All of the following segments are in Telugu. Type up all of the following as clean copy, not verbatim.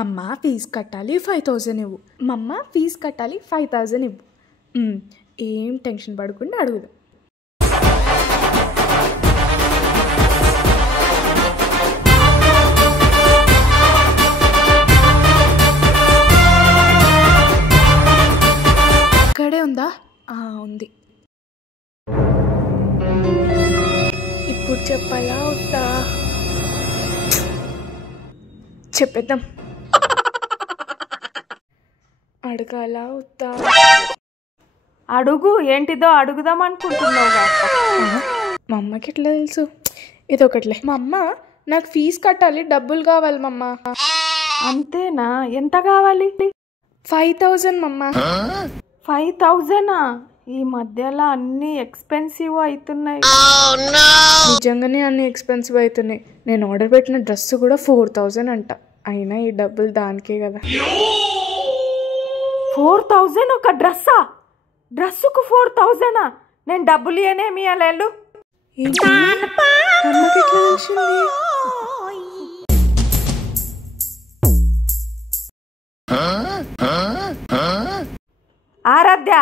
మమ్మ ఫీజు కట్టాలి 5000 ఇవ్వు, మమ్మ ఫీజు కట్టాలి 5000 ఇవ్వు. ఏం టెన్షన్ పడకుండా అడుగుదాం. ఇక్కడే ఉందా? ఉంది. ఇప్పుడు చెప్పాలా వద్దా? చెప్పేద్దాం. అడగాలా వద్దా? అడుగు. ఏంటిదో అడుగుదాం అనుకుంటున్నావుగా. మా అమ్మకి ఎట్లా తెలుసు? ఇదొకట్లే. మా అమ్మ నాకు ఫీజు కట్టాలి, డబ్బులు కావాలి మమ్మ. అంతేనా? ఎంత కావాలి? 5000 మమ్మ. 5000? ఈ మధ్యలో అన్ని ఎక్స్పెన్సివ్ అవుతున్నాయి. నిజంగానే అన్ని ఎక్స్పెన్సివ్ అవుతున్నాయి. నేను ఆర్డర్ పెట్టిన డ్రెస్ కూడా 4000 అంట. అయినా ఈ డబ్బులు దానికే కదా. 4000 ఒక డ్రెస్సా? డ్రెస్సుకు 4000? నేను డబ్బులు ఇయనేమి అలేళ్ళు. అమ్మకి ఎట్లా తెలిసింది? ఆరాధ్య,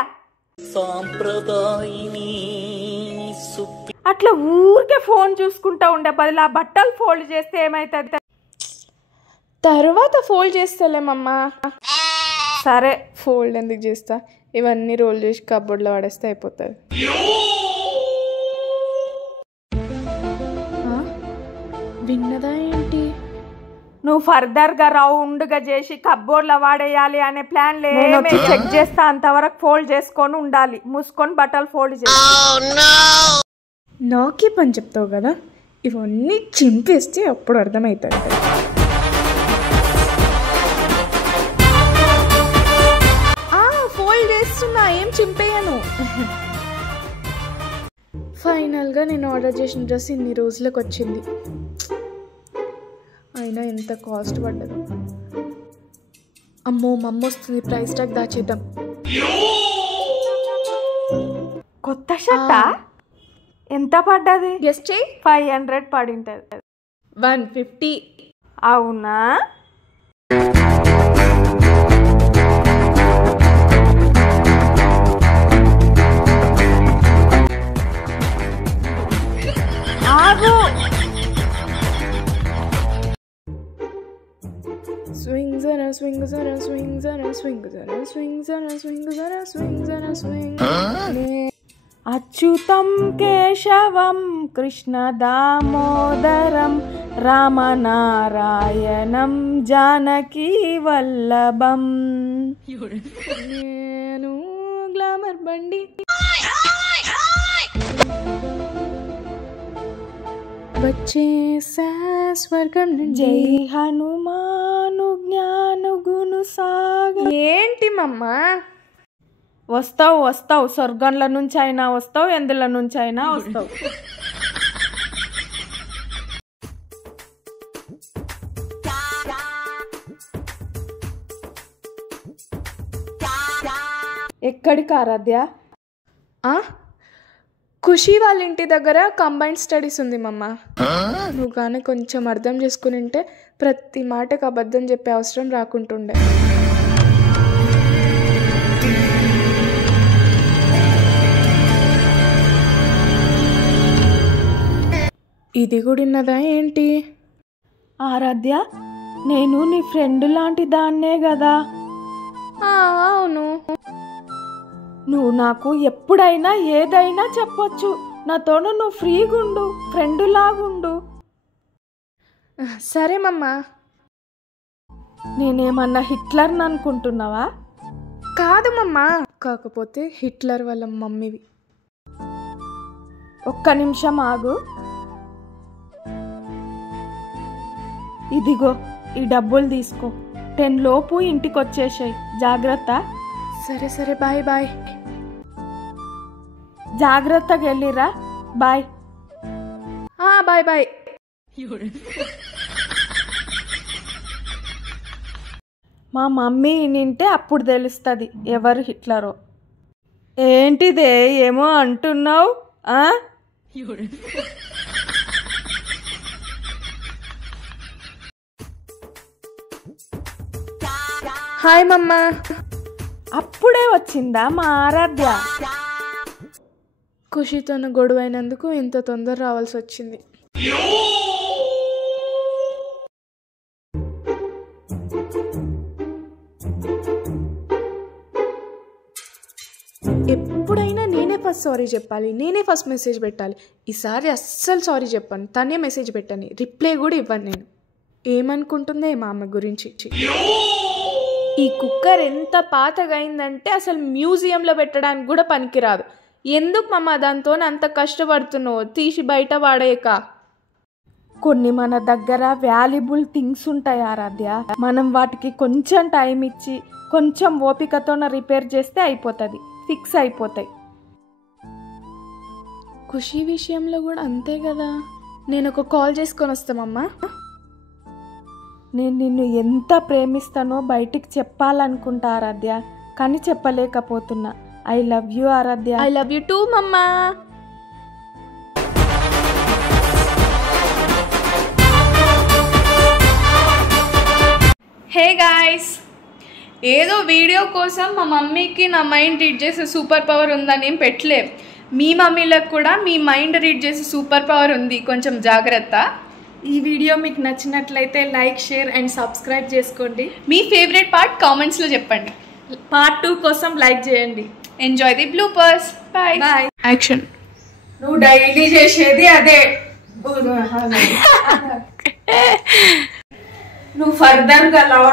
అట్లా ఊరికే ఫోన్ చూసుకుంటా ఉండే బదులు ఆ బట్టలు ఫోల్డ్ చేస్తే ఏమైతుంది? తర్వాత ఫోల్డ్ చేస్తలేమమ్మా. సరే, ఫోల్డ్ ఎందుకు చేస్తా? ఇవన్నీ రోల్ చేసి కబోర్డ్లో పడేస్తే అయిపోతుంది. విన్నదా ఏంటి? నువ్వు ఫర్దర్గా రౌండ్గా చేసి కబ్బోర్డ్లో వాడేయాలి అనే ప్లాన్ లేదు. చెక్ చేస్తా, అంతవరకు ఫోల్డ్ చేసుకొని ఉండాలి. మూసుకొని బట్టలు ఫోల్డ్ చేసి. నాకే పని చెప్తావు కదా, ఇవన్నీ చింపేస్తే అప్పుడు అర్థమవుతుంది. ఫోల్డ్ చేస్తున్నా, ఏం చింపేయను. ఫైనల్గా నేను ఆర్డర్ చేసిన డ్రెస్ ఇన్ని రోజులకు వచ్చింది. అయినా ఎంత కాస్ట్ పడ్డదు. అమ్మో, మమ్మ వస్తుంది, ప్రైస్ ట్యాగ్ దాచేద్దాం. కొత్త షర్టా? ఎంత పడ్డది? గెస్ చేయి. 500 పడింటది. 150. అవునా? ఆగు. Swing zara, swing zara, swing zara, swing zara, swing zara, swing zara, swing zara, swing. Achyutam కేశవం Krishna Damodaram Ramanarayanam Janaki వల్లభం. నేను గ్లామర్ బండి వచ్చేసా స్వర్గం నుండి. జై హనుమాను జ్ఞాను గును సాగర్. ఏంటి మమ్మ? వస్తావు వస్తావు, స్వర్గంల నుంచి అయినా వస్తావు, ఎందుల నుంచి అయినా వస్తావు. ఎక్కడికి ఆరాధ్య? ఖుషి వాళ్ళ ఇంటి దగ్గర కంబైన్డ్ స్టడీస్ ఉంది మమ్మ. నువ్వు కానీ కొంచెం అర్థం చేసుకుని ఉంటే ప్రతి మాటకు అబద్ధం చెప్పే అవసరం రాకుంటుండే. ఇది కూడా ఉన్నదా ఏంటి? ఆరాధ్య, నేను నీ ఫ్రెండ్ లాంటి దాన్నే కదా. అవును. నువ్వు నాకు ఎప్పుడైనా ఏదైనా చెప్పొచ్చు. నాతోను నువ్వు ఫ్రీగుండు, ఫ్రెండ్ లాగుండు. సరే మమ్మ. నేనేమన్నా హిట్లర్ని అనుకుంటున్నావా? కాదు మమ్మ, కాకపోతే హిట్లర్ వాళ్ళ మమ్మీవి. ఒక్క నిమిషం ఆగు. ఇదిగో ఈ డబ్బులు తీసుకో. 10 లోపు ఇంటికి వచ్చేసాయి. జాగ్రత్త. సరే సరే, బాయ్ బాయ్. జాగ్రత్తగా వెళ్ళిరా. బాయ్. Bye bye. మా మమ్మీ నింటే అప్పుడు తెలుస్తుంది ఎవరు హిట్లరో. ఏంటిదే ఏమో అంటున్నావు? హాయ్ మమ్మ. అప్పుడే వచ్చిందా మా ఆరాధ్య? ఖుషితో గొడవ అయినందుకు ఇంత తొందర రావాల్సి వచ్చింది. ఎప్పుడైనా నేనే ఫస్ట్ సారీ చెప్పాలి, నేనే ఫస్ట్ మెసేజ్ పెట్టాలి. ఈసారి అస్సలు సారీ చెప్పాను, తనే మెసేజ్ పెట్టని, రిప్లై కూడా ఇవ్వను. నేను ఏమనుకుంటుందే మా అమ్మ గురించి. ఈ కుక్కర్ ఎంత పాతగా అయిందంటే అసలు మ్యూజియంలో పెట్టడానికి కూడా పనికిరాదు. ఎందుకు మమ్మ దాంతో అంత కష్టపడుతున్నావు? తీసి బయట వాడేయక. కొన్ని మన దగ్గర వాల్యుబుల్ థింగ్స్ ఉంటాయి ఆరాధ్య, మనం వాటికి కొంచెం టైం ఇచ్చి కొంచెం ఓపికతోన రిపేర్ చేస్తే అయిపోతుంది, ఫిక్స్ అయిపోతాయి. ఖుషి విషయంలో కూడా అంతే కదా. నేను ఒక కాల్ చేసుకొని వస్తామమ్మా. నేను నిన్ను ఎంత ప్రేమిస్తానో బయటికి చెప్పాలనుకుంటా ఆరాధ్య, కానీ చెప్పలేకపోతున్నా. I love you Aaradhya. I love you too mamma. Hey guys, ఏదో వీడియో కోసం మా మమ్మీకి నా మైండ్ రీడ్ చేసే సూపర్ పవర్ ఉందని ఏం పెట్టలే. మీ మమ్మీలకు కూడా మీ మైండ్ రీడ్ చేసే సూపర్ పవర్ ఉంది, కొంచెం జాగ్రత్త. ఈ వీడియో మీకు నచ్చినట్లయితే లైక్, షేర్ అండ్ సబ్స్క్రైబ్ చేసుకోండి. మీ ఫేవరెట్ పార్ట్ కామెంట్స్లో చెప్పండి. పార్ట్ 2 కోసం లైక్ చేయండి. Enjoy the bloopers. Bye bye. Action. నువ్వు డైలీ చేసేది అదే. నువ్వు ఫర్దర్ గా లవ్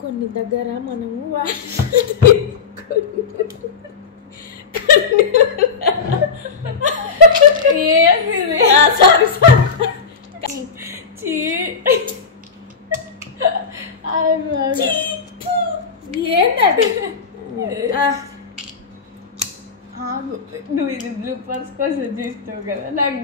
కొన్ని దగ్గర మనము ఏంటది? నువ్వు ఇది బ్లూపర్స్ కోసం చూస్తావు కదా, నాకు